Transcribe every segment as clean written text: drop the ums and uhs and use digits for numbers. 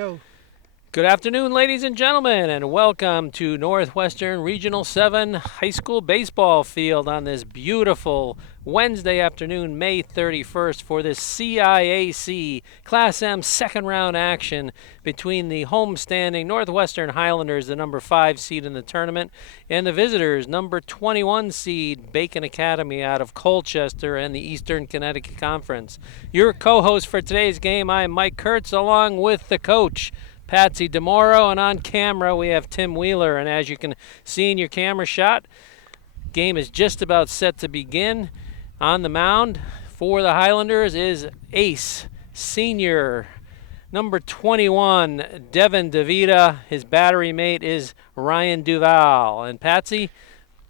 Go. Good afternoon, ladies and gentlemen, and welcome to Northwestern Regional 7 High School Baseball Field on this beautiful Wednesday afternoon, May 31st, for this CIAC Class M second round action between the homestanding Northwestern Highlanders, the number 5 seed in the tournament, and the visitors, number 21 seed Bacon Academy out of Colchester and the Eastern Connecticut Conference. Your co-host for today's game, I'm Mike Kurtz, along with the coach, Patsy DeMoro, and on camera we have Tim Wheeler. And as you can see in your camera shot, game is just about set to begin. On the mound for the Highlanders is ace, senior, number 21, Devin DeVita. His battery mate is Ryan Duval. And Patsy,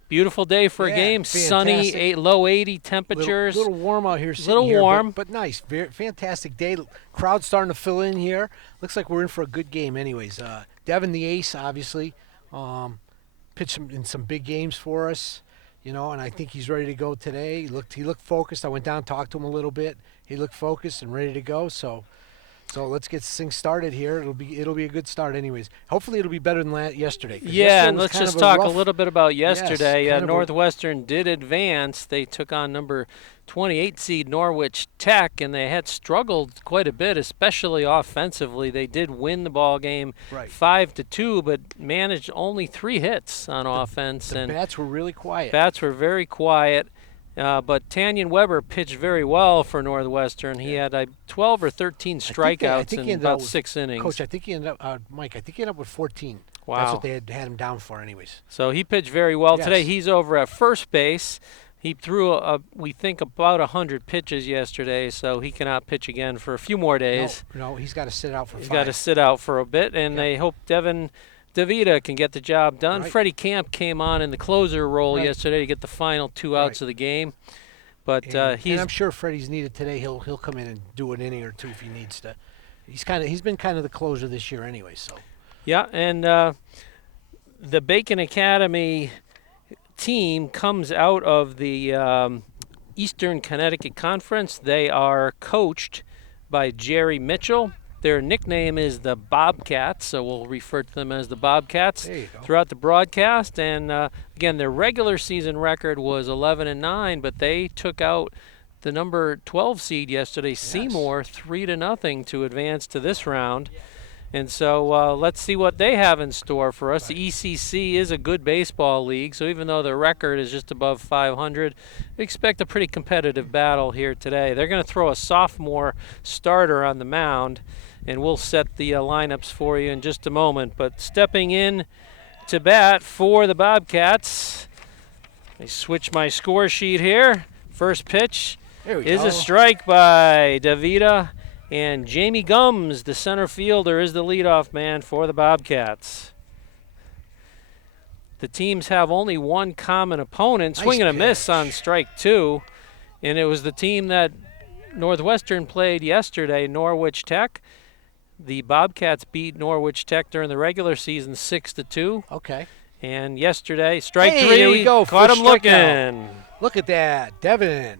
beautiful day for a game. Fantastic. Sunny, low 80 temperatures. Little warm out here. Little warm. But nice. Very fantastic day. Crowd starting to fill in here. Looks like we're in for a good game anyways. Devin the ace, obviously, pitched in some big games for us, and I think he's ready to go today. He looked focused. I went down, talked to him a little bit. He looked focused and ready to go. So let's get this thing started here. It'll be a good start anyways. Hopefully it'll be better than yesterday. Yeah, and let's just talk a little bit about yesterday. Yes, Northwestern did advance. They took on number 28 seed Norwich Tech, and they had struggled quite a bit, especially offensively. They did win the ball game 5-2, but managed only 3 hits on offense. The bats were really quiet. Bats were very quiet. But Tanyan Weber pitched very well for Northwestern. He had 12 or 13 strikeouts in about 6 innings. Coach, I think he ended up, Mike, I think he ended up with 14. Wow. That's what they had him down for anyways. So he pitched very well Yes. today. He's over at first base. He threw, we think, about 100 pitches yesterday, so he cannot pitch again for a few more days. No, he's got to sit out for 5. He's got to sit out for a bit, and they hope Devin DeVita can get the job done. Right. Freddie Camp came on in the closer role yesterday to get the final 2 outs of the game. But and I'm sure Freddie's needed today. He'll come in and do an inning or 2 if he needs to. He's been kind of the closer this year anyway. So yeah, and the Bacon Academy team comes out of the Eastern Connecticut Conference. They are coached by Jerry Mitchell. Their nickname is the Bobcats, so we'll refer to them as the Bobcats throughout the broadcast. And again, their regular season record was 11-9, but they took out the number 12 seed yesterday, Seymour, 3-0 to advance to this round. And so let's see what they have in store for us. The ECC is a good baseball league, so even though their record is just above 500, we expect a pretty competitive battle here today. They're going to throw a sophomore starter on the mound, and we'll set the lineups for you in just a moment. But stepping in to bat for the Bobcats, I switch my score sheet here. First pitch is a strike by DeVita. And Jamie Gums, the center fielder, is the leadoff man for the Bobcats. The teams have only one common opponent, swing and a miss on strike 2. And it was the team that Northwestern played yesterday, Norwich Tech. The Bobcats beat Norwich Tech during the regular season 6-2. Okay. And yesterday, strike 3, there we go. caught First him looking. Look at that, Devin.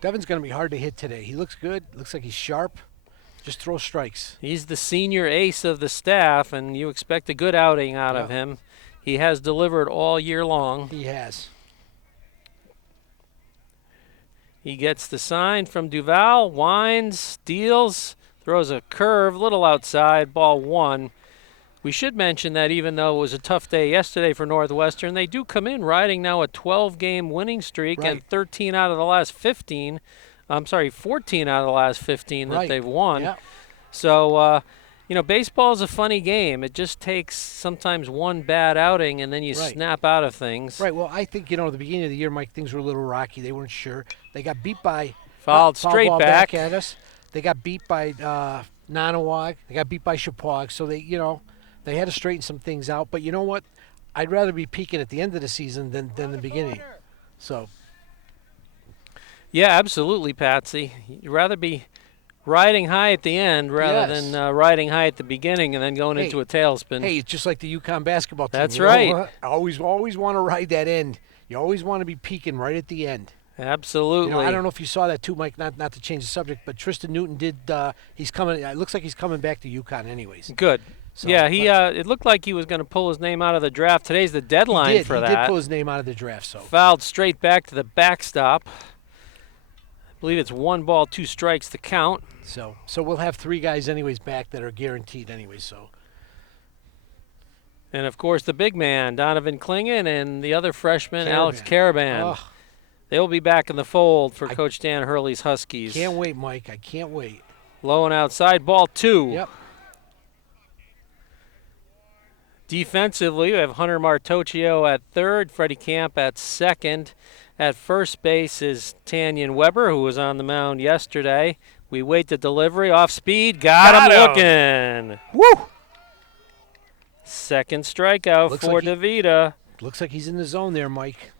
Devin's going to be hard to hit today. He looks good. Looks like he's sharp. Just throw strikes. He's the senior ace of the staff, and you expect a good outing out of him. He has delivered all year long. He has. He gets the sign from Duval, winds, steals, throws a curve, little outside, ball 1. We should mention that even though it was a tough day yesterday for Northwestern, they do come in riding now a 12-game winning streak and 14 out of the last 15 that they've won. Yeah. So, baseball is a funny game. It just takes sometimes one bad outing, and then you snap out of things. Right. Well, I think, at the beginning of the year, Mike, things were a little rocky. They weren't sure. They got beat by foul straight ball back at us. They got beat by Nanawag. They got beat by Chappaq. So they had to straighten some things out. But you know what? I'd rather be peaking at the end of the season than the beginning. So. Yeah, absolutely, Patsy. You'd rather be riding high at the end rather than riding high at the beginning and then going into a tailspin. Hey, it's just like the UConn basketball team. That's right. I always want to ride that end. You always want to be peaking right at the end. Absolutely. You know, I don't know if you saw that too, Mike. Not to change the subject, but Tristan Newton did. He's coming. It looks like he's coming back to UConn, anyways. Good. So, Yeah, but it looked like he was going to pull his name out of the draft. Today's the deadline he did. for He that. did pull his name out of the draft. So Fouled straight back to the backstop. I believe it's 1 ball, 2 strikes to count. so we'll have 3 guys anyways back that are guaranteed anyways. So And of course, the big man, Donovan Klingen, and the other freshman, Caravan. Alex Caravan. oh, They'll be back in the fold for Coach Dan Hurley's Huskies. can't wait, Mike. I can't wait. Low and outside, ball 2. Yep. Defensively, we have Hunter Martocchio at third, Freddie Camp at second. At first base is Tanyan Weber, who was on the mound yesterday. We wait the delivery, off speed, got him looking. Woo! Second strikeout Looks for like DeVita. Looks like he's in the zone there, Mike.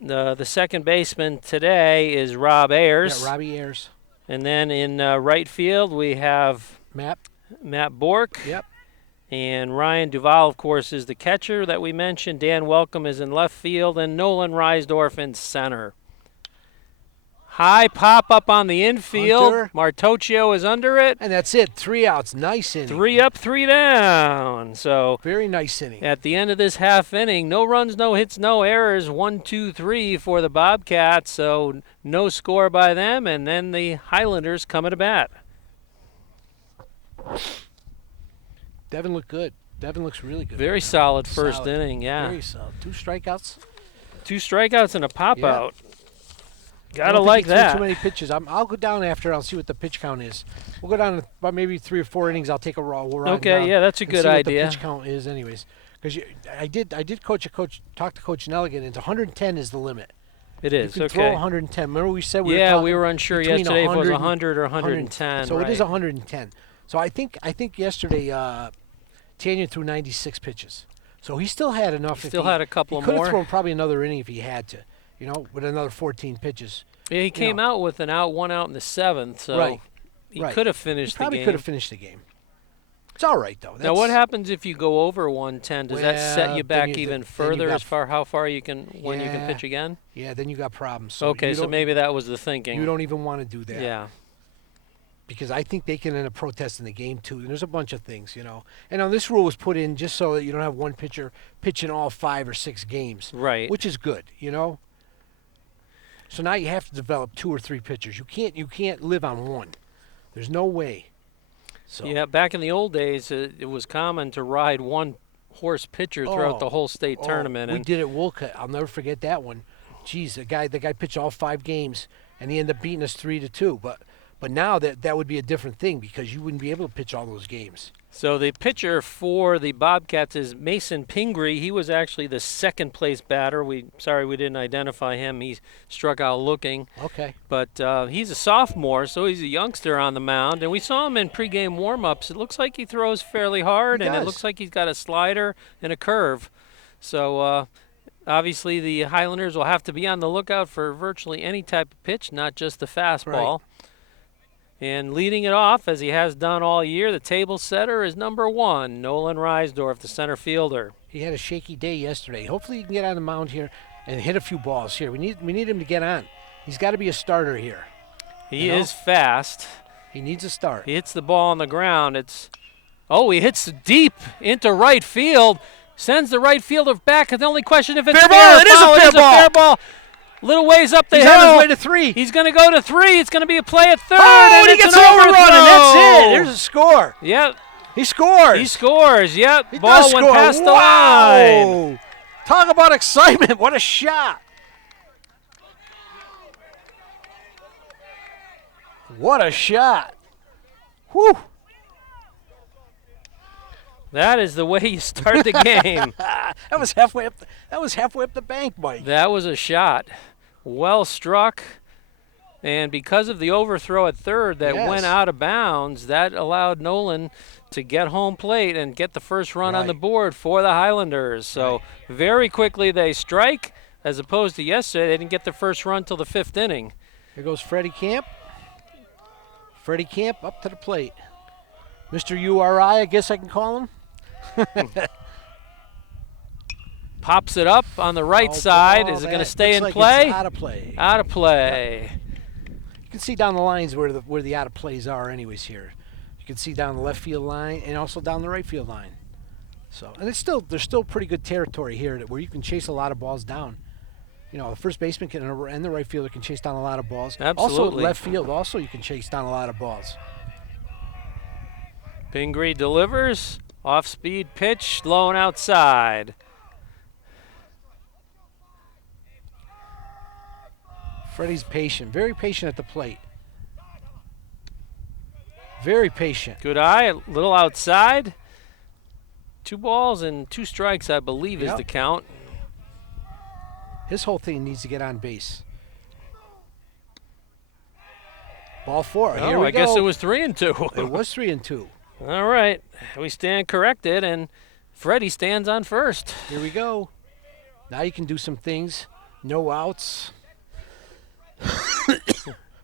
The second baseman today is Rob Ayers. Yeah, Robbie Ayers. And then in right field, we have Matt Bork. Yep. And Ryan Duvall, of course, is the catcher that we mentioned. Dan Welcome is in left field, and Nolan Reisdorf in center. High pop up on the infield. Hunter. Martocchio is under it. And that's it. 3 outs. Nice inning. 3 up, 3 down. So Very nice inning. at the end of this half inning, no runs, no hits, no errors. 1, 2, 3 for the Bobcats. So no score by them, and then the Highlanders come to bat. Devin looked good. Devin looks really good. Very solid first Solid. inning, yeah. Very solid. 2 strikeouts. 2 strikeouts and a pop Yeah. out. I Gotta don't think like he threw that. Too many pitches. I'll go down after. I'll see what the pitch count is. We'll go down to about maybe 3 or 4 innings. I'll take a raw. We'll ride Okay, down yeah, that's a and good see idea. What the pitch count is, anyways. Because I did talk to Coach Nelligan, and 110 is the limit. It is, You can okay. throw 110. Remember we said we were Yeah, talking we were unsure between yesterday if it was 100 100 or 110. So right. it is 110. So I think yesterday Tanyan threw 96 pitches. So he still had enough. Still had a couple he could more. have thrown probably another inning if he had to. You know, with another 14 pitches. Yeah, he came out with an out, 1 out in the 7th, so Right. he Right. could have He finished the probably game. could have finished the game. It's all right though. Now, what happens if you go over 110? Does that set Well, you then back you- even then you further got- as far how far you can when you can Yeah. pitch again? Yeah, then you got problems. So Okay, you so don't- maybe that was the thinking. you don't even want to do that. Yeah. Because I think they can end up protesting the game too. And there's a bunch of things, you know. And now this rule was put in just so that you don't have one pitcher pitching all 5 or 6 games, Right. which is good, you know. So now you have to develop 2 or 3 pitchers. You can't live on one. There's no way. So Yeah, back in the old days, it was common to ride one horse pitcher throughout the whole state tournament. We And did it at Wolcott. I'll never forget that one. Jeez, the guy pitched all 5 games, and he ended up beating us 3-2. But now that would be a different thing because you wouldn't be able to pitch all those games. So the pitcher for the Bobcats is Mason Pingree. He was actually the second place batter. Sorry we didn't identify him. He struck out looking. Okay. But he's a sophomore, so he's a youngster on the mound. And we saw him in pregame warm-ups. It looks like he throws fairly hard, He and it does. looks like he's got a slider and a curve. So obviously the Highlanders will have to be on the lookout for virtually any type of pitch, not just the fastball. And leading it off, as he has done all year, the table setter is number 1, Nolan Reisdorf, the center fielder. He had a shaky day yesterday. Hopefully he can get on the mound here and hit a few balls here. We need him to get on. He's got to be a starter here. He You know? is fast. He needs a start. He hits the ball on the ground. He hits deep into right field, sends the right fielder back. And the only question if it's Fair fair ball. It is a foul. fair ball. Fair ball. Little ways up the He's hill. on his way to 3. He's going to go to 3. It's going to be a play at third. Oh, and he it's gets an an overrun, and that's it. overthrow. There's a score. Yep, He scores. he scores. Yep, He ball does went score. past the Wow. line. Talk about excitement. What a shot. What a shot. Whew. That is the way you start the game. That was halfway up. That was halfway up the bank, Mike. That was a shot. Well struck. And because of the overthrow at third that Yes. went out of bounds, that allowed Nolan to get home plate and get the first run on the Right. board for the Highlanders. So very quickly they strike, as opposed to yesterday, they didn't get the first run till the 5th inning. Here goes Freddie Camp. Freddie Camp up to the plate. Mr. URI, I guess I can call him. Pops it up on the right Foul side. ball. Is it going to That stay looks in like play? It's out of play. Out of play. You can see down the lines where the out of plays are anyways here. You can see down the left field line and also down the right field line. So, and there's still pretty good territory here where you can chase a lot of balls down. You know, the first baseman and the right fielder can chase down a lot of balls. Absolutely. Also, left field, also you can chase down a lot of balls. Pingree delivers. Off-speed pitch, low and outside. Freddie's patient, very patient at the plate. Very patient. Good eye, a little outside. 2 balls and 2 strikes, I believe, is the count. His whole thing needs to get on base. Ball 4. Here we go. I guess it was 3-2. It was 3-2. All right, we stand corrected, and Freddie stands on first. Here we go. Now you can do some things. No outs.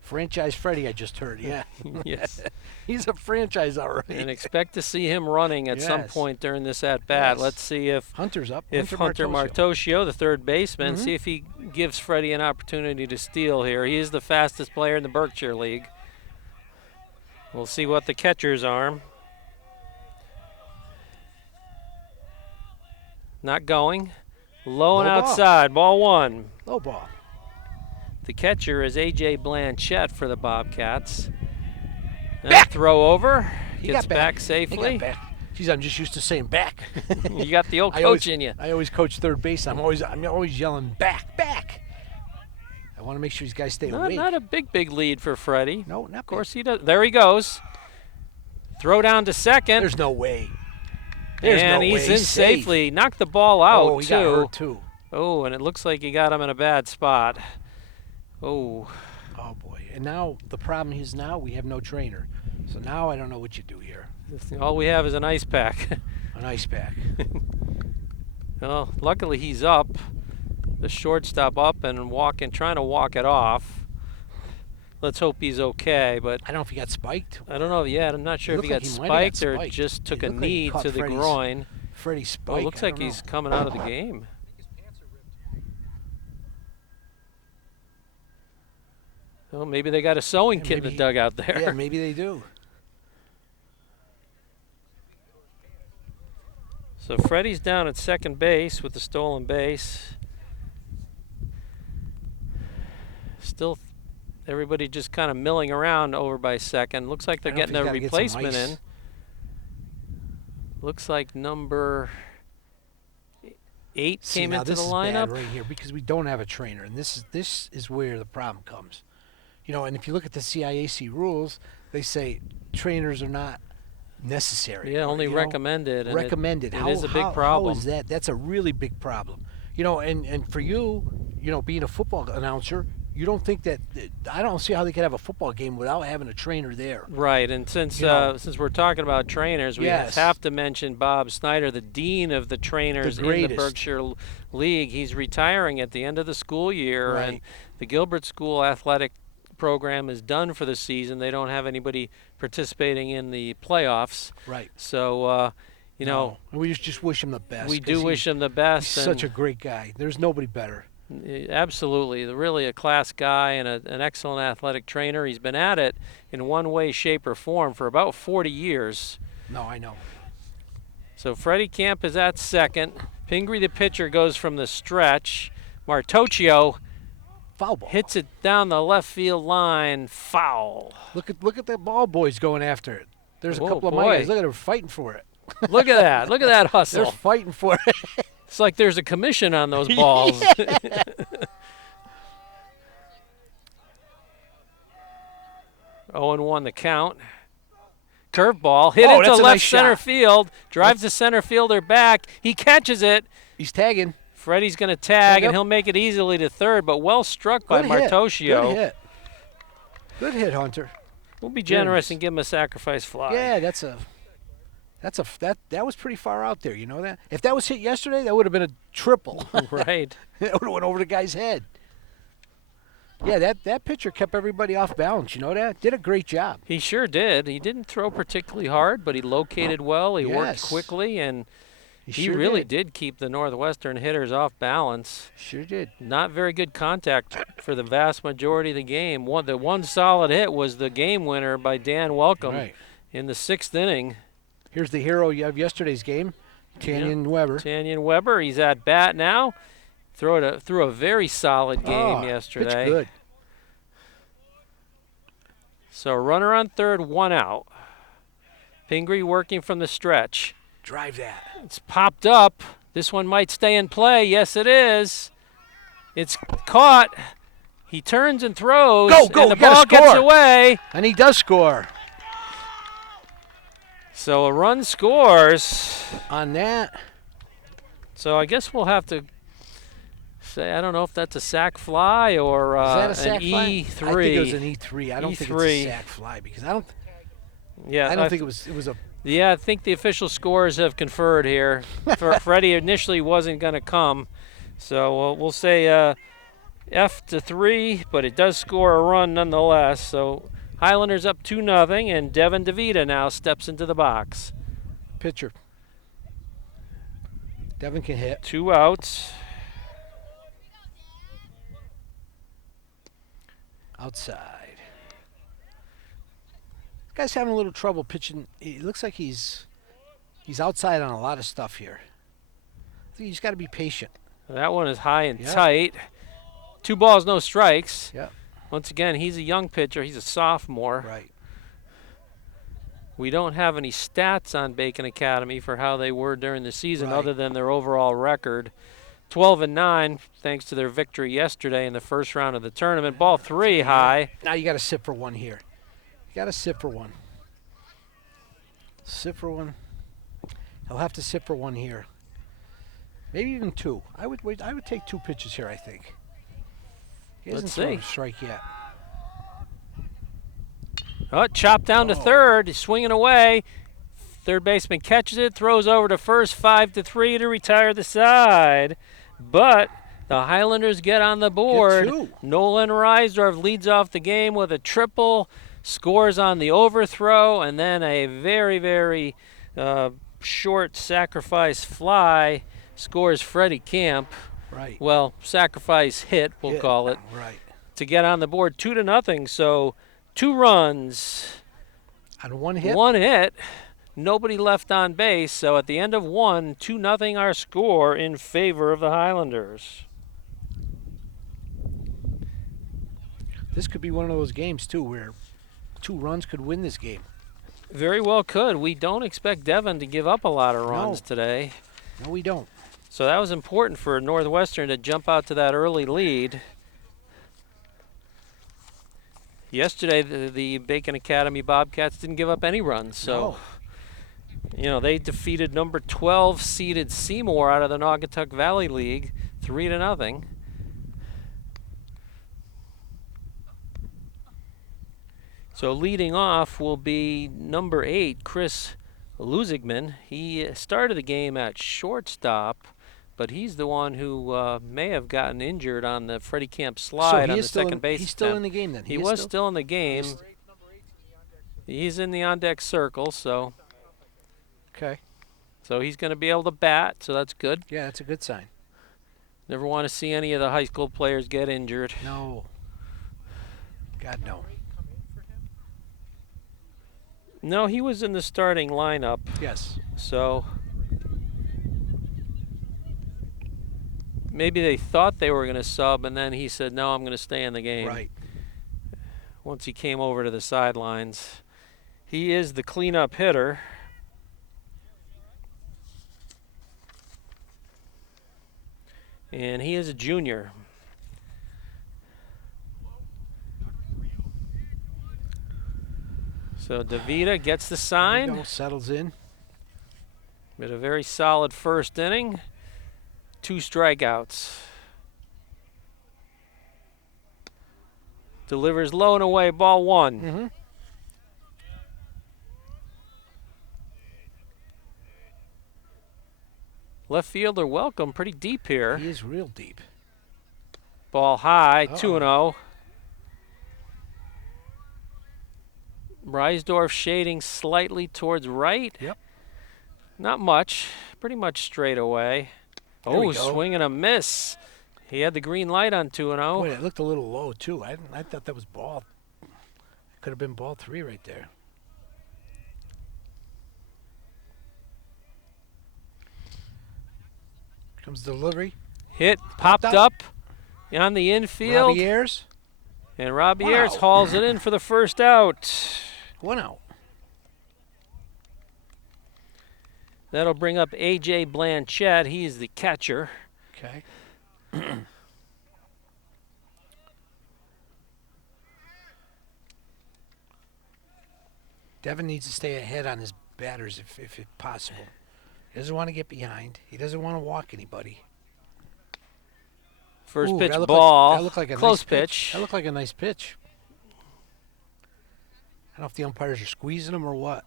Franchise Freddie, I just heard. Yeah. Yes. He's a franchise, all right. And expect to see him running at some point during this at-bat. Yes. Let's see if Hunter's up. If Hunter Martocchio, the third baseman, Mm-hmm. see if he gives Freddie an opportunity to steal here. He is the fastest player in the Berkshire League. We'll see what the catcher's arm. Not going. Low and Low ball. outside. Ball 1. Low ball. The catcher is A.J. Blanchette for the Bobcats. Back. Throw over. He Gets got back He safely. got back. Geez, I'm just used to saying back. You got the old coach in you. I always coach third base. I'm always yelling back, back. I want to make sure these guys stay awake. Not a big lead for Freddie. No, not Of course he does. There he goes. Throw down to second. There's no way. And he's in safely. Knocked the ball out, Oh, he got hurt too. Oh, and it looks like he got him in a bad spot. Oh. Oh boy. And now the problem is now we have no trainer. So now I don't know what you do here. All we have is an ice pack. An ice pack. Well, luckily he's up. The shortstop up and trying to walk it off. Let's hope he's okay, but I don't know if he got spiked. I don't know yet. I'm not sure if he got spiked or just took a knee to the groin. Freddie's spike. Oh, it looks like he's coming out of the game. Well, maybe they got a sewing kit in the dugout there. Yeah, maybe they do. So Freddie's down at second base with the stolen base. Still, everybody just kind of milling around over by second. Looks like they're getting a replacement in. Looks like number 8 came into the lineup. Bad right here because we don't have a trainer, and this is where the problem comes. You know, and if you look at the CIAC rules, they say trainers are not necessary. Yeah, only recommended. And recommended. It is a big problem. How is that? That's a really big problem. You know, and for you, you know, being a football announcer, you don't think that I don't see how they could have a football game without having a trainer there. Right, and since we're talking about trainers, we have to mention Bob Snyder, the dean of the trainers in the Berkshire League. He's retiring at the end of the school year, and the Gilbert School athletic program is done for the season. They don't have anybody participating in the playoffs. Right. So, you know, we just wish him the best. We do wish him the best. He's such a great guy. There's nobody better. Absolutely. Really a class guy and an excellent athletic trainer. He's been at it in one way, shape, or form for about 40 years. No, I know. So Freddie Camp is at second. Pingree, the pitcher, goes from the stretch. Martocchio foul ball. Hits it down the left field line. Foul. Look at the ball boys going after it. There's a couple of my guys. Look at them fighting for it. Look at that. Look at that hustle. They're fighting for it. It's like there's a commission on those balls. 0-1 the count. Curveball hit into left center field. Drives the center fielder back. He catches it. He's tagging. Freddie's going to tag, and he'll make it easily to third, but well struck by Martocchio. Good hit. Good hit, Hunter. We'll be generous and give him a sacrifice fly. Yeah, that was pretty far out there. You know that? If that was hit yesterday, that would have been a triple. Right. That would have went over the guy's head. Yeah, that pitcher kept everybody off balance. You know that? Did a great job. He sure did. He didn't throw particularly hard, but he located well. He worked quickly, and He He sure really did. did keep the Northwestern hitters off balance. Sure did. Not very good contact for the vast majority of the game. The one solid hit was the game winner by Dan Welcome Right. in the 6th inning. Here's the hero of yesterday's game, Tanyan Weber. Tanyan Weber, he's at bat now. Threw a very solid game Pitch yesterday. good. So runner on third, 1 out. Pingree working from the stretch. Drive that. It's popped up. This one might stay in play. Yes, it is. It's caught. He turns and throws. Go, and the you gotta ball gets score. away. And he does score So a run scores. on that. So I guess we'll have to say, I don't know if that's a sac fly or Is that a sac an fly? E3. I think it was an E3. I don't think it's E3. a sac fly because I don't Yeah, think it was a Yeah, I think the official scores have conferred here. Freddie initially wasn't going to come, so we'll say F to 3, but it does score a run nonetheless. So Highlanders up 2-0, and Devin DeVita now steps into the box. pitcher. Devin can hit. 2 outs. Outside. This guy's having a little trouble pitching. It looks like he's outside on a lot of stuff here. I think he's got to be patient. That one is high and Yeah. tight. 2 balls, no strikes. Yep. Once again, he's a young pitcher. He's a sophomore. Right. We don't have any stats on Bacon Academy for how they were during the season Right. other than their overall record. 12-9, thanks to their victory yesterday in the first round of the tournament. Ball 3 high. Now you got to sit for one here. You got to sit for one. Sit for one. He'll have to sit for one here. Maybe even 2. I would wait. I would take 2 pitches here. I think. He hasn't Let's thrown see. a strike yet. Oh, chopped down to Oh. third. He's swinging away. Third baseman catches it, throws over to first, 5-3 to retire the side. But the Highlanders get on the board. Get 2. Nolan Reisdorf leads off the game with a triple, scores on the overthrow, and then a very, very short sacrifice fly scores Freddie Camp. Right. Well, sacrifice hit, we'll Yeah, call it, Right. to get on the board 2-0. So 2 runs, On one hit. 1 hit, nobody left on base. So at the end of 1, 2-0 our score in favor of the Highlanders. This could be one of those games too, where 2 runs could win this game. Very well could. We don't expect Devin to give up a lot of runs No. today. No, we don't. So that was important for Northwestern to jump out to that early lead. Yesterday, the Bacon Academy Bobcats didn't give up any runs. So, they defeated number 12 seeded Seymour out of the Naugatuck Valley League 3-0. So leading off will be number 8, Chris Luzigman. He started the game at shortstop, but he's the one who may have gotten injured on the Freddie Camp slide on the second base. He's still in the game then. He was still in the game. He's in the on-deck circle, so Okay. he's going to be able to bat, so that's good. Yeah, that's a good sign. Never want to see any of the high school players get injured. No. God, no. No, he was in the starting lineup, Yes. so maybe they thought they were going to sub, and then he said, no, I'm going to stay in the game. Right. Once he came over to the sidelines. He is the cleanup hitter. And he is a junior. So DeVita gets the sign. Settles in. With a very solid first inning. 2 strikeouts. Delivers low and away, ball 1. Mm-hmm. Left fielder Welcome, pretty deep here. He is real deep. Ball high, Uh-oh. 2-0. Reisdorf shading slightly towards right. Yep. Not much. Pretty much straight away. There we Oh, go. swing and a miss. He had the green light on 2-0. Boy, that looked a little low too. I thought that was ball. Could have been ball 3 right there. Comes delivery. Hit, Popped popped out. up on the infield. Robbie Ayers. And Robbie 1 Ayers out. hauls it in for the first out. 1 out. That'll bring up A.J. Blanchett. He's the catcher. Okay. Devin needs to stay ahead on his batters if it's possible. He doesn't want to get behind. He doesn't want to walk anybody. First Ooh, pitch that looked ball. Like, that looked like a Close nice pitch. That looked like a nice pitch. I don't know if the umpires are squeezing him or what.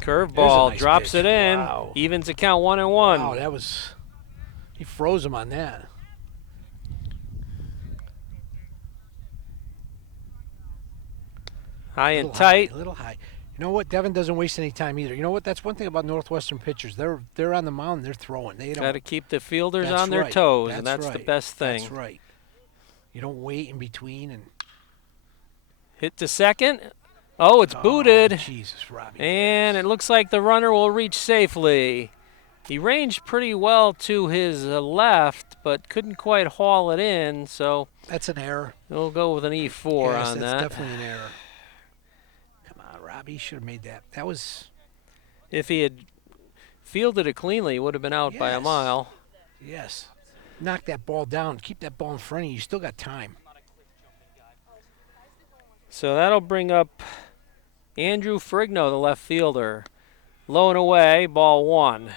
Curveball, nice drops pitch. it in. Wow. Evens the count 1-1. Wow, that was. He froze him on that. High and tight. A little high. You know what? Devin doesn't waste any time either. You know what? That's one thing about Northwestern pitchers. They're on the mound. They're throwing. They don't. Got to keep the fielders That's on their right. toes, and that's right. the best thing. That's right. You don't wait in between and. Hit to second. Oh, it's booted. Jesus, Robbie. And it looks like the runner will reach safely. He ranged pretty well to his left, but couldn't quite haul it in, so That's an error. we'll go with an E4 Yes, on that's that. definitely an error. Come on, Robbie. Should have made that. That was. If he had fielded it cleanly, he would have been out by a Yes. mile. Yes. Knock that ball down. Keep that ball in front of you. You still got time. So that'll bring up Andrew Frigno, the left fielder. Low and away, ball 1.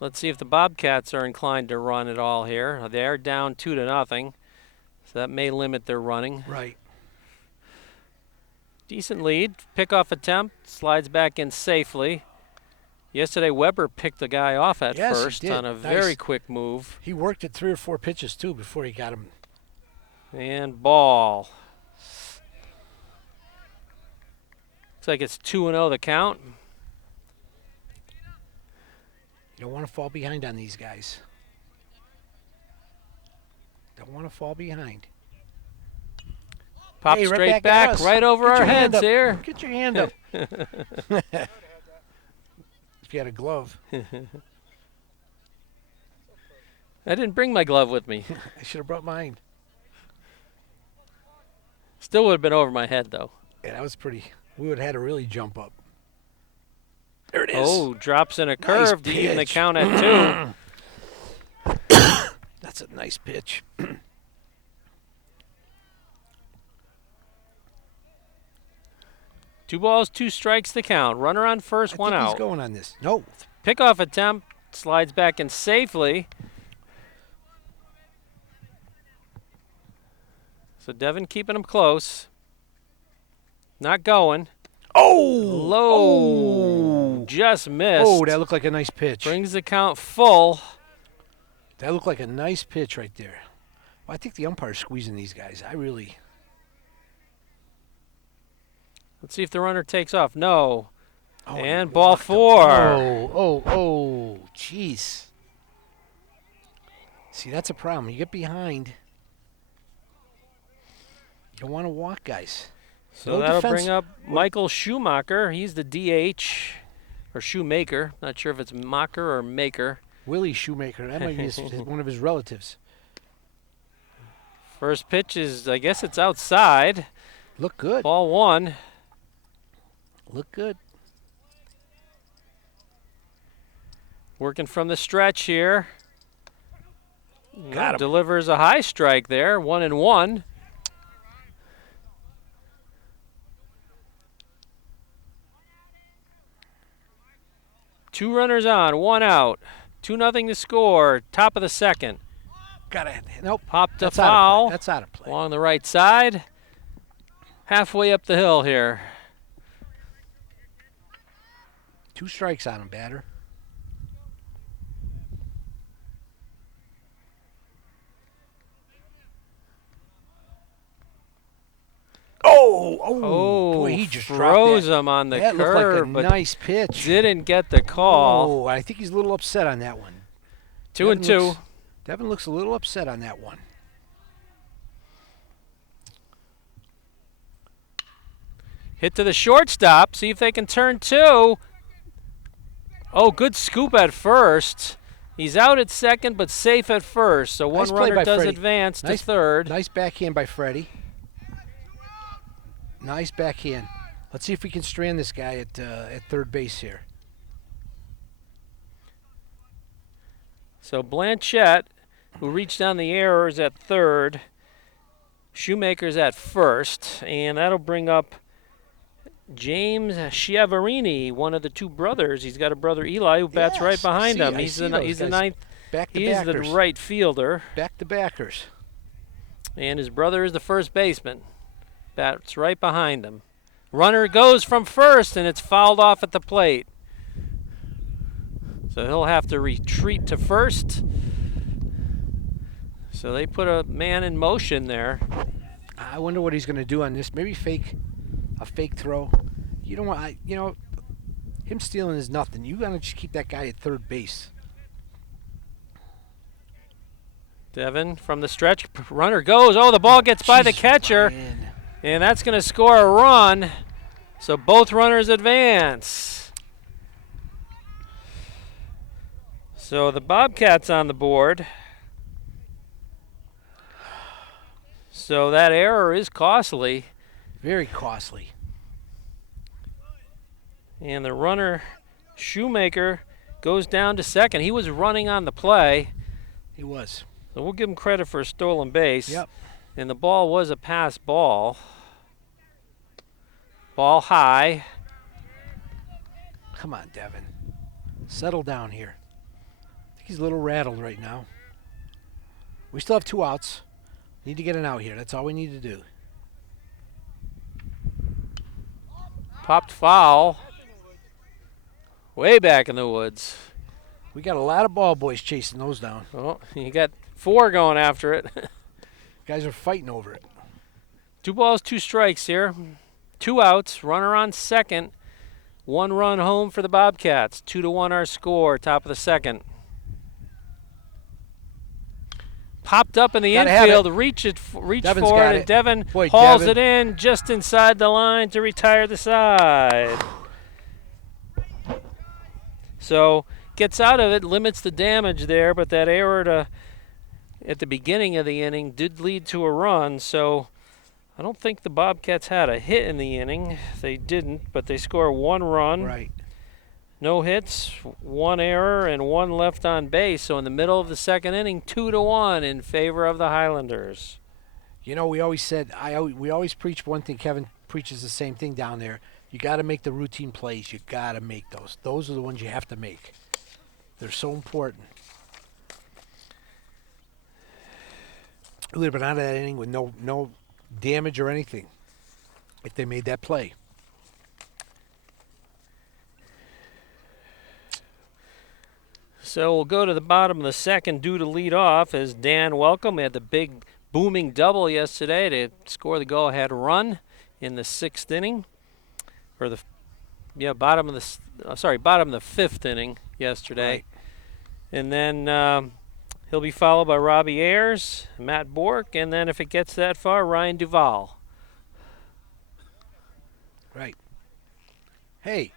Let's see if the Bobcats are inclined to run at all here. They're down 2-0, so that may limit their running. Right. Decent lead. Pickoff attempt. Slides back in safely. Yesterday, Weber picked the guy off at Yes, he first did. on a Nice. very quick move. He worked it 3 or 4 pitches, too, before he got him. And ball. Looks like it's 2-0 the count. You don't want to fall behind on these guys. Don't want to fall behind. Pop Hey, right straight back at us. right over Get our your hand heads up. here. Get your hand up. If you had a glove. I didn't bring my glove with me. I should have brought mine. Still would have been over my head, though. Yeah, that was pretty. We would have had to really jump up. There it is. Oh, drops in a curve to even the pitch. count at 2. That's a nice pitch. 2 balls, 2 strikes the count. Runner on first, I one think out. he's going on this. No. Pickoff attempt. Slides back in safely. So Devin keeping him close. Not going. Oh! Low. Just missed. Oh, that looked like a nice pitch. Brings the count full. That looked like a nice pitch right there. Well, I think the umpire's squeezing these guys. I really. Let's see if the runner takes off. No. Oh, And he ball walked him. 4. Oh, jeez. See, that's a problem. You get behind. You don't want to walk, guys. So No that'll defense. bring up Michael Schumacher. He's the DH, or Shoemaker. Not sure if it's Macher or Maker. Willie Shoemaker. That might be one of his relatives. First pitch is, I guess it's outside. Look good. Ball 1. Look good. Working from the stretch here. Got him. Delivers a high strike there. 1-1. Two runners on, 1 out. 2-0 to score. Top of the second. Got it. Nope. Popped a That's out of foul play. That's out of play. along the right side. Halfway up the hill here. 2 strikes on him, batter. Boy, Oh, he just dropped froze that. him on the That looked like a curve, but nice pitch. didn't get the call. Oh, I think he's a little upset on that one. 2-2. Devin looks a little upset on that one. Hit to the shortstop. See if they can turn two. Oh, good scoop at first. He's out at second, but safe at first. So Nice one play runner by does Freddie. advance to third. Nice backhand by Freddie. Nice backhand. Let's see if we can strand this guy at third base here. So Blanchette, who reached down the error, is at third. Shoemaker's at first, and that'll bring up James Schiavarini, one of the two brothers. He's got a brother Eli who bats right behind him. He's the ninth. He's the right fielder. Back to backers. And his brother is the first baseman. Bats right behind him. Runner goes from first, and it's fouled off at the plate. So he'll have to retreat to first. So they put a man in motion there. I wonder what he's going to do on this. Maybe a fake throw. You don't want, him stealing is nothing. You got to just keep that guy at third base. Devin from the stretch. Runner goes. Oh, the ball gets by the catcher. Man. And that's going to score a run. So both runners advance. So the Bobcats on the board. So that error is costly. Very costly. And the runner, Shoemaker, goes down to second. He was running on the play. He was. So we'll give him credit for a stolen base. Yep. And the ball was a pass ball. Ball high. Come on, Devin. Settle down here. I think he's a little rattled right now. We still have 2 outs. Need to get an out here. That's all we need to do. Popped foul. Way back in the woods. We got a lot of ball boys chasing those down. Oh, you got 4 going after it. Guys are fighting over it. 2 balls, 2 strikes here. 2 outs, runner on second. 1 run home for the Bobcats. 2-1 our score, top of the second. Popped up in the infield, reach forward, and Devin hauls it in just inside the line to retire the side. So gets out of it, limits the damage there, but that error at the beginning of the inning did lead to a run, so I don't think the Bobcats had a hit in the inning. They didn't, but they score 1 run. Right. No hits, 1 error, and 1 left on base. So in the middle of the second inning, 2-1 in favor of the Highlanders. We always said, we always preach one thing. Kevin preaches the same thing down there. You got to make the routine plays. You got to make those. Those are the ones you have to make. They're so important. We would have been out of that inning with no damage or anything if they made that play. So we'll go to the bottom of the second due to lead off as Dan Welcome had the big booming double yesterday to score the go-ahead run in the 6th inning. Or bottom of the 5th inning yesterday. Right. And then he'll be followed by Robbie Ayers, Matt Bork, and then if it gets that far, Ryan Duvall. Right. Hey,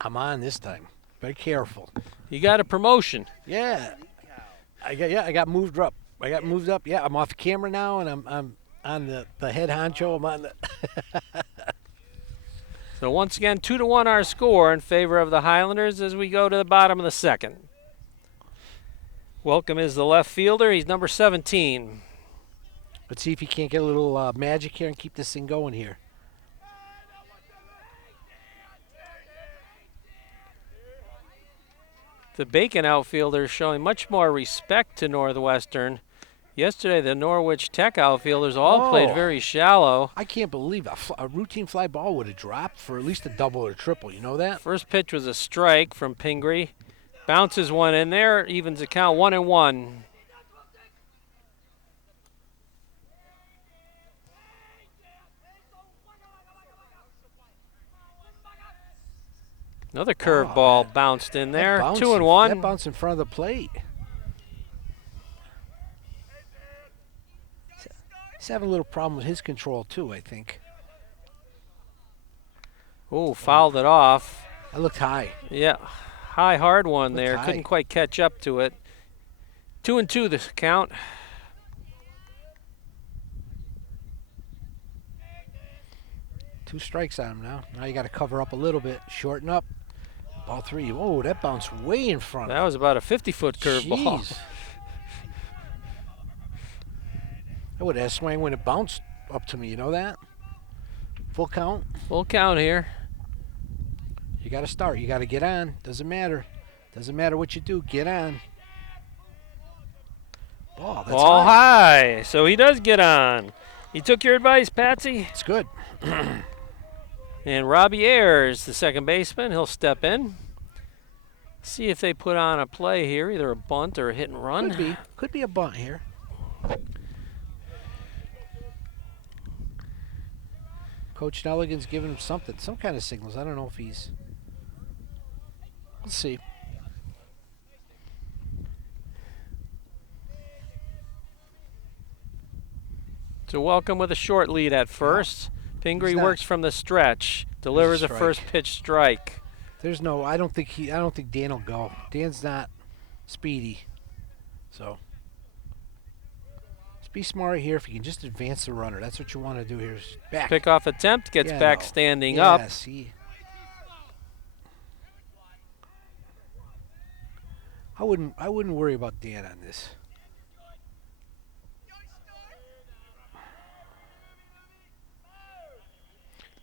I'm on this time. Be careful. You got a promotion. Yeah. I got moved up. Yeah, I'm off camera now, and I'm on the head honcho. I'm on the. So once again, 2-1 our score in favor of the Highlanders as we go to the bottom of the second. Welcome is the left fielder. He's number 17. Let's see if he can't get a little magic here and keep this thing going here. The Bacon outfielder showing much more respect to Northwestern. Yesterday, the Norwich Tech outfielders all played very shallow. I can't believe a routine fly ball would have dropped for at least a double or a triple. You know that? First pitch was a strike from Pingree. Bounces one in there, evens the count 1-1. Another Oh, curveball bounced in there. that 2-1. That bounced in front of the plate. He's having a little problem with his control too, I think. Oh, fouled it off. I looked high. Yeah, high, hard one there. High. Couldn't quite catch up to it. 2-2 the count. Two strikes on him now. Now you got to cover up a little bit, shorten up. Ball 3. Oh, that bounced way in front. That was about a 50-foot curveball. Jeez. I would have swung when it bounced up to me. You know that? Full count. Full count here. You got to start. You got to get on. Doesn't matter. Doesn't matter what you do. Get on. Ball. That's Ball high. high. So he does get on. He took your advice, Patsy. It's good. And Robbie Ayers, the second baseman, he'll step in. See if they put on a play here, either a bunt or a hit and run. Could be a bunt here. Coach Nelligan's giving him something, some kind of signals. I don't know if he's. Let's see. So welcome with a short lead at first. Pingree not- works from the stretch, delivers a strike. first pitch strike. There's no. I don't think Dan will go. Dan's not speedy, so. Just be smart here. If you can just advance the runner, that's what you want to do here. Is back. Pickoff attempt, gets Yeah, back no. standing up. Yes, I wouldn't worry about Dan on this.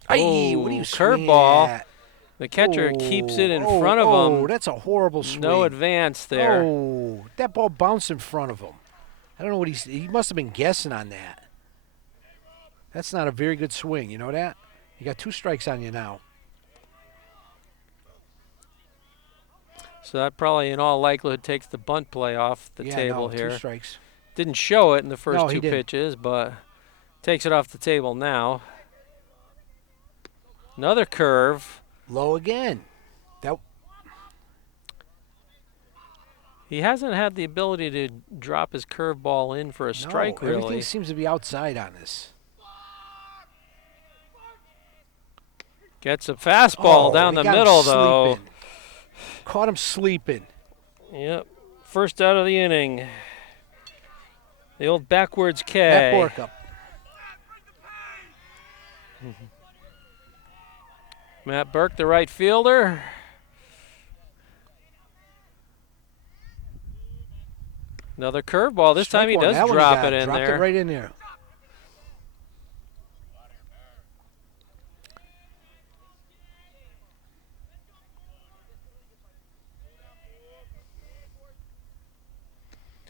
Aye, what are you swinging curveball. at? The catcher keeps it in Oh, front of oh, him. that's a horrible swing. No advance there. Oh, that ball bounced in front of him. I don't know what he must have been guessing on that. That's not a very good swing, you know that? You got 2 strikes on you now. So that probably in all likelihood takes the bunt play off the table no, here. 2 strikes. Didn't show it in the first No, he 2 didn't. pitches, but takes it off the table now. Another curve. Low again. That He hasn't had the ability to drop his curveball in for a strike, Everything really. seems to be outside on this. Gets a fastball Oh, down he the got him middle, though. sleeping. Caught him sleeping. Yep. First out of the inning. The old backwards K. That Bork up. Matt Burke, the right fielder. Another curveball. This time he Strike one. does That one drop got it in dropped there. it right in there.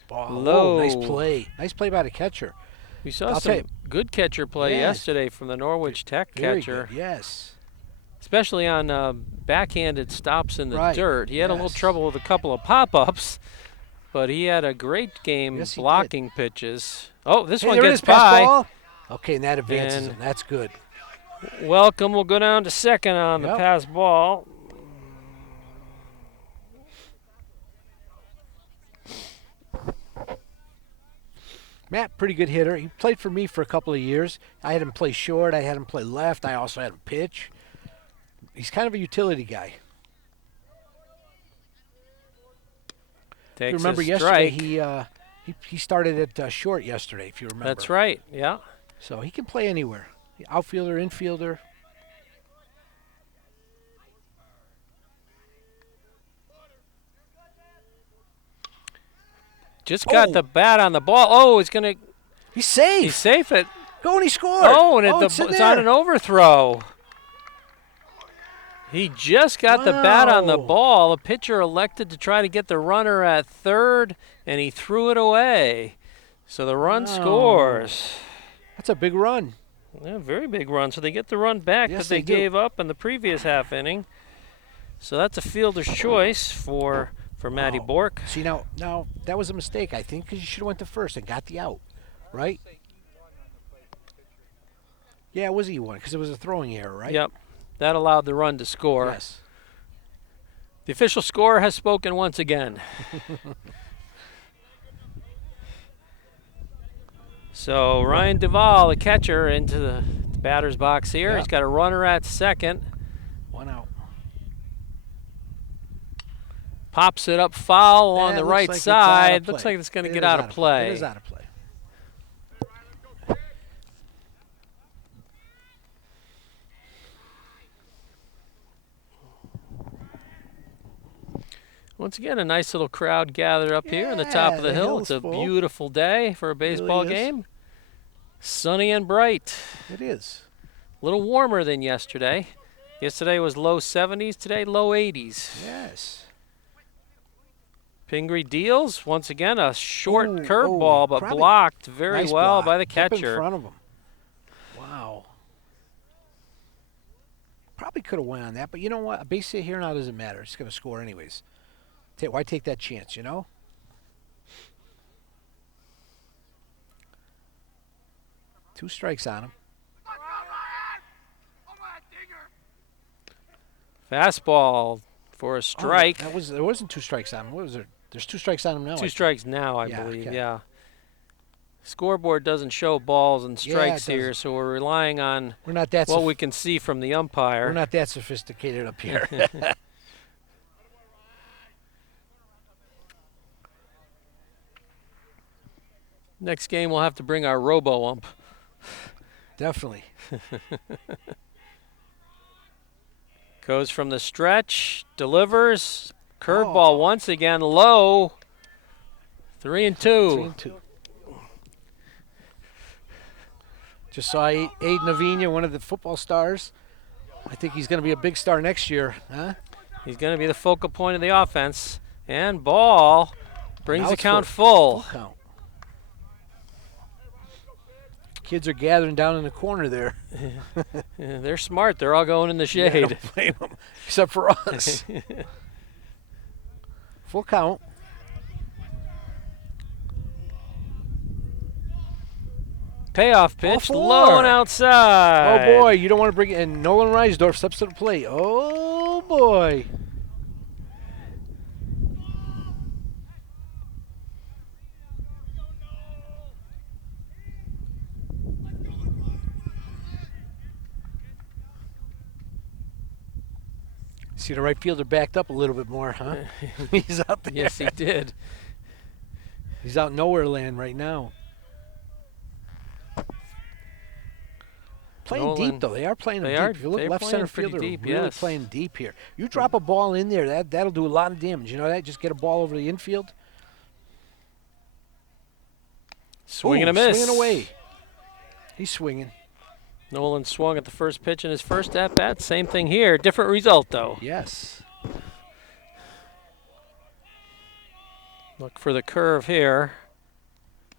Ball. Low. Oh, nice play. Nice play by the catcher. We saw I'll tell you- some good catcher play Yes. yesterday from the Norwich Tech Very catcher, good. Yes. especially on backhanded stops in the Right. dirt. He had a little Yes. trouble with a couple of pop-ups, but he had a great game Yes, he did. blocking pitches. Oh, this Hey, one there it gets is, pass by. ball. Okay, and that advances And- him. That's good. Welcome will go down to second on the Yep. pass ball. Matt, pretty good hitter. He played for me for a couple of years. I had him play short. I had him play left. I also had him pitch. He's kind of a utility guy. Takes You remember a yesterday strike. he started at short yesterday, if you remember. That's right. Yeah. So he can play anywhere. Outfielder, infielder. Just got Oh. the bat on the ball. Oh, it's gonna. He's safe. He's safe at. Go and he scored. Oh, and it's in it's there. on an overthrow. He just got the bat on the Wow. ball. The pitcher elected to try to get the runner at third, and he threw it away. So the run Wow. scores. That's a big run. Yeah, very big run. So they get the run back Yes, that they they do. gave up in the previous half inning. So that's a fielder's choice for Matty Wow. Bork. See, now that was a mistake, I think, because you should have went to first and got the out, right? Yeah, it was E1 because it was a throwing error, right? Yep. That allowed the run to score. Yes. The official score has spoken once again. So Ryan Duvall, the catcher, into the batter's box here. Yeah. He's got a runner at second. 1 out. Pops it up foul on the Looks right like it's side. out of Looks play. like it's going to It get is out of play. It is out of play. Once again, a nice little crowd gathered up here on the top of the hill. It's a full. beautiful day for a baseball Really is. game. Sunny and bright. It is. A little warmer than yesterday. Yesterday was low 70s, today low 80s. Yes. Pingree deals, once again, a short Ooh, curveball, but probably blocked very nice well block. by the Up in catcher. front of him. Wow. Probably could have went on that, but you know what? A base hit here now doesn't matter. It's going to score anyways. Why take that chance, you know? Two strikes on him. Fastball for a strike. There wasn't two strikes on him. What was there? There's two strikes on him now. Two strikes now, I Yeah, believe. okay. Yeah. Scoreboard doesn't show balls and Yeah, strikes it here, doesn't. so we're relying on We're not that. what we can see from the umpire. We're not that sophisticated up here. Next game, we'll have to bring our robo-ump. Definitely. Goes from the stretch, delivers, curveball once again, low. 3-2. 3-2. Just saw Aiden Avina, one of the football stars. I think he's going to be a big star next year, huh? He's going to be the focal point of the offense. And ball brings Now the it's count full. Full count. Kids are gathering down in the corner there. Yeah, they're smart. They're all going in the Yeah, I shade. don't blame them, except for us. Full count. Payoff pitch, Ball low four. and outside. Oh, boy, you don't want to bring it. And Nolan Reisdorf steps to the plate. Oh, boy. See, the right fielder backed up a little bit more, huh? He's out there. Yes, he did. He's out nowhere land right now. Playing Nolan, deep, though. They are playing them they deep. are- If you look they're left playing center pretty fielder, deep, really yes. playing deep here. You drop a ball in there, that'll do a lot of damage. You know that? Just get a ball over the infield. Swing and a Ooh, miss. Swinging away. He's swinging. Nolan swung at the first pitch in his first at-bat. Same thing here. Different result, though. Yes. Look for the curve here.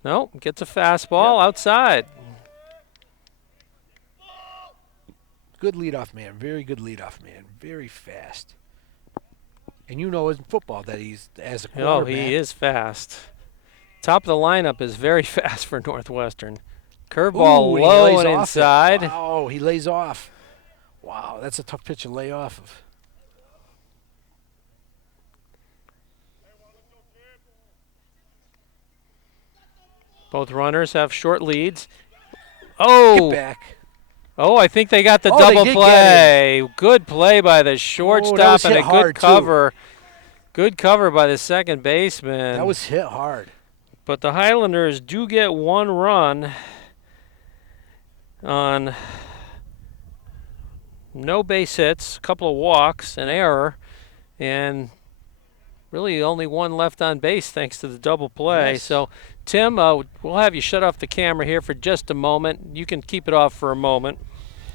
Nope, gets a fastball outside. Good leadoff man. Very good leadoff man. Very fast. And you know in football that he's, as a Oh, quarterback. he is fast. Top of the lineup is very fast for Northwestern. Curveball Ooh, he low lays and off it. inside. Wow, he lays off. Wow, that's a tough pitch to lay off of. Both runners have short leads. Oh, Get back. oh! I think they got the Oh, they double did play. Good play by the shortstop was and hit a good hard, too. cover. Good cover by the second baseman. That was hit hard. But the Highlanders do get one run on no base hits, a couple of walks, an error, and really only one left on base thanks to the double play. Yes. So, Tim, we'll have you shut off the camera here for just a moment. You can keep it off for a moment.